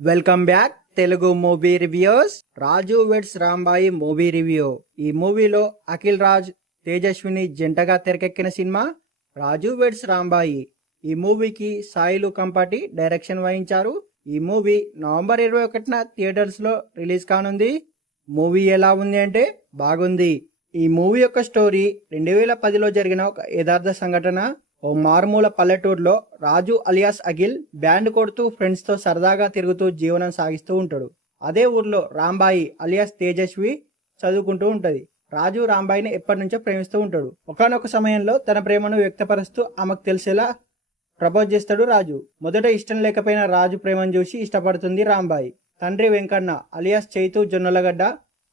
Welcome back Telugu movie reviews. Raju weds Rambai movie review. ఈ మూవీలో అఖిల్ రాజ్, తేజస్విని జంటగా తెరకెక్కిన సినిమా రాజు వెడ్స్ రాంబాయి. ఈ మూవీకి సాయిలు కంపాటి డైరెక్షన్ వహించారు. ఈ మూవీ నవంబర్ 21న థియేటర్స్ లో రిలీజ్ కానుంది. మూవీ ఎలా ఉంది అంటే బాగుంది. ఈ మూవీ యొక్క స్టోరీ 2010లో జరిగిన ఒక యథార్థ సంఘటన. ఓ మారుమూల పల్లెటూరులో రాజు అలియాస్ అఖిల్ బ్యాండ్ కొడుతూ ఫ్రెండ్స్ తో సరదాగా తిరుగుతూ జీవనం సాగిస్తూ ఉంటాడు. అదే ఊర్లో రాంబాయి అలియాస్ తేజస్వి చదువుకుంటూ ఉంటది. రాజు రాంబాయిని ఎప్పటి నుంచో ప్రేమిస్తూ ఉంటాడు. ఒకానొక సమయంలో తన ప్రేమను వ్యక్తపరుస్తూ ఆమెకు తెలిసేలా ప్రపోజ్ చేస్తాడు రాజు. మొదట ఇష్టం లేకపోయినా రాజు ప్రేమను చూసి ఇష్టపడుతుంది రాంబాయి. తండ్రి వెంకన్న అలియాస్ చైతు జొన్నలగడ్డ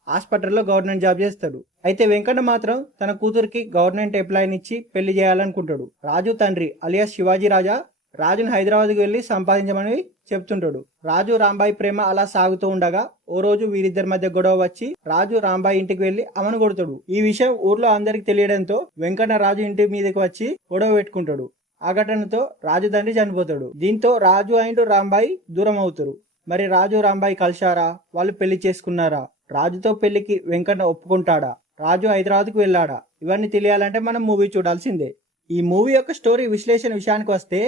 హాస్పిటల్లో గవర్నమెంట్ జాబ్ చేస్తాడు. అయితే వెంకన్న మాత్రం తన కూతురికి గవర్నమెంట్ ఎంప్లాయీనిచ్చి పెళ్లి చేయాలనుకుంటాడు. రాజు తండ్రి అలియాస్ శివాజీ రాజా రాజును హైదరాబాద్కు వెళ్లి సంపాదించమని చెప్తుంటాడు. రాజు రాంబాయి ప్రేమ అలా సాగుతూ ఉండగా ఓ రోజు వీరిద్దరి మధ్య గొడవ వచ్చి రాజు రాంబాయి ఇంటికి వెళ్లి అమను కొడతాడు. ఈ విషయం ఊర్లో అందరికి తెలియడంతో వెంకన్న రాజు ఇంటి మీదకి వచ్చి గొడవ పెట్టుకుంటాడు. ఆ ఘటనతో రాజు తండ్రి చనిపోతాడు. దీంతో రాజు అండ్ రాంబాయి దూరం అవుతారు. మరి రాజు రాంబాయి కలిశారా? వాళ్ళు పెళ్లి చేసుకున్నారా? రాజుతో పెళ్లికి వెంకన్న ఒప్పుకుంటాడా? రాజు హైదరాబాద్కు వెళ్ళాడా? ఇవన్నీ తెలియాలంటే మనం మూవీ చూడాల్సిందే. ఈ మూవీ యొక్క స్టోరీ విశ్లేషణ విషయానికి వస్తే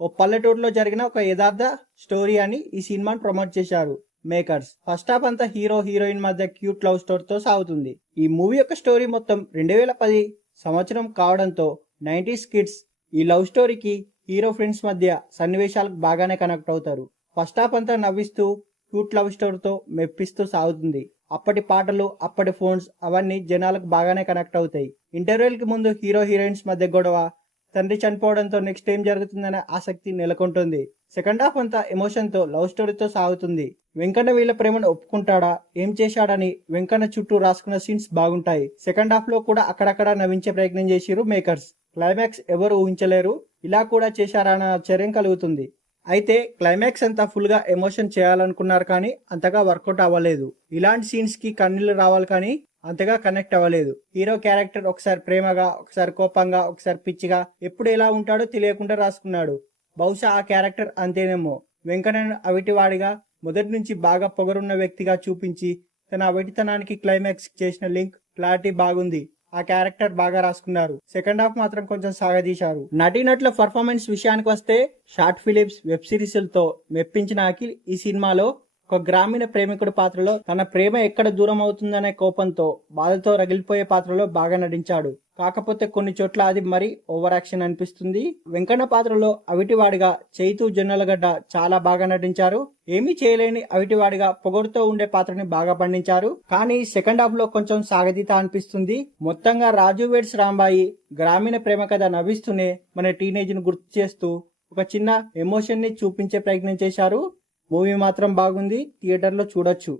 ఓ పల్లెటూరులో జరిగిన ఒక యథార్థ స్టోరీ అని ఈ సినిమాను ప్రమోట్ చేశారు మేకర్స్. ఫస్ట్ హాఫ్ అంతా హీరో హీరోయిన్ మధ్య క్యూట్ లవ్ స్టోరీతో సాగుతుంది. ఈ మూవీ యొక్క స్టోరీ మొత్తం 2010 సంవత్సరం కావడంతో 90s కిడ్స్ ఈ లవ్ స్టోరీకి హీరో ఫ్రెండ్స్ మధ్య సన్నివేశాలకు బాగానే కనెక్ట్ అవుతారు. ఫస్ట్ హాఫ్ అంతా నవ్విస్తూ క్యూట్ లవ్ స్టోరీతో మెప్పిస్తూ సాగుతుంది. అప్పటి పాటలు, అప్పటి ఫోన్స్ అవన్నీ జనాలకు బాగానే కనెక్ట్ అవుతాయి. ఇంటర్వెల్ కి ముందు హీరో హీరోయిన్స్ మధ్య గొడవ, తండ్రి చనిపోవడంతో నెక్స్ట్ ఏం జరుగుతుందనే ఆసక్తి నెలకొంటుంది. సెకండ్ హాఫ్ అంతా ఎమోషన్ తో లవ్ స్టోరీతో సాగుతుంది. వెంకన్న వీళ్ళ ప్రేమను ఒప్పుకుంటాడా, ఏం చేశాడని వెంకన్న చుట్టూ రాసుకున్న సీన్స్ బాగుంటాయి. సెకండ్ హాఫ్ లో కూడా అక్కడక్కడ నవ్వించే ప్రయత్నం చేసిరు మేకర్స్. క్లైమాక్స్ ఎవరు ఊహించలేరు. ఇలా కూడా చేశారా అన్న ఆశ్చర్యం కలుగుతుంది. అయితే క్లైమాక్స్ అంతా ఫుల్ గా ఎమోషన్ చేయాలనుకున్నారు కానీ అంతగా వర్కౌట్ అవ్వలేదు. ఇలాంటి సీన్స్ కి కన్నీళ్లు రావాలి కానీ అంతగా కనెక్ట్ అవ్వలేదు. హీరో క్యారెక్టర్ ఒకసారి ప్రేమగా, ఒకసారి కోపంగా, ఒకసారి పిచ్చిగా, ఎప్పుడు ఎలా ఉంటాడో తెలియకుండా రాసుకున్నాడు. బహుశా ఆ క్యారెక్టర్ అంతేనేమో. వెంకన్నను అవిటివాడిగా, మొదటి నుంచి బాగా పొగరున్న వ్యక్తిగా చూపించి తన అవిటితనానికి క్లైమాక్స్ చేసిన లింక్ క్లారిటీ బాగుంది. ఆ క్యారెక్టర్ బాగా రాసుకున్నారు. సెకండ్ హాఫ్ మాత్రం కొంచెం సాగదీశారు. నటీనటుల పర్ఫార్మెన్స్ విషయానికి వస్తే షార్ట్ ఫిలిమ్స్, వెబ్ సిరీస్లతో మెప్పించిన అఖిల్ ఈ సినిమాలో ఒక గ్రామీణ ప్రేమికుడి పాత్రలో తన ప్రేమ ఎక్కడ దూరం అవుతుందనే కోపంతో, బాధతో రగిలిపోయే పాత్రలో బాగా నటించాడు. కాకపోతే కొన్ని చోట్ల అది మరీ ఓవర్ యాక్షన్ అనిపిస్తుంది. వెంకన్న పాత్రలో అవిటివాడిగా చైతు జొన్నలగడ్డ చాలా బాగా నటించారు. ఏమీ చేయలేని అవిటివాడిగా పొగరుతో ఉండే పాత్రని బాగా పండించారు. కానీ సెకండ్ హాఫ్ లో కొంచెం సాగదీత అనిపిస్తుంది. మొత్తంగా రాజు వెడ్స్ రాంబాయి గ్రామీణ ప్రేమ కథ నవ్విస్తూనే మన టీనేజ్ ను గుర్తు చేస్తూ ఒక చిన్న ఎమోషన్ ని చూపించే ప్రయత్నం చేశారు. మూవీ మాత్రం బాగుంది. థియేటర్ లో చూడొచ్చు.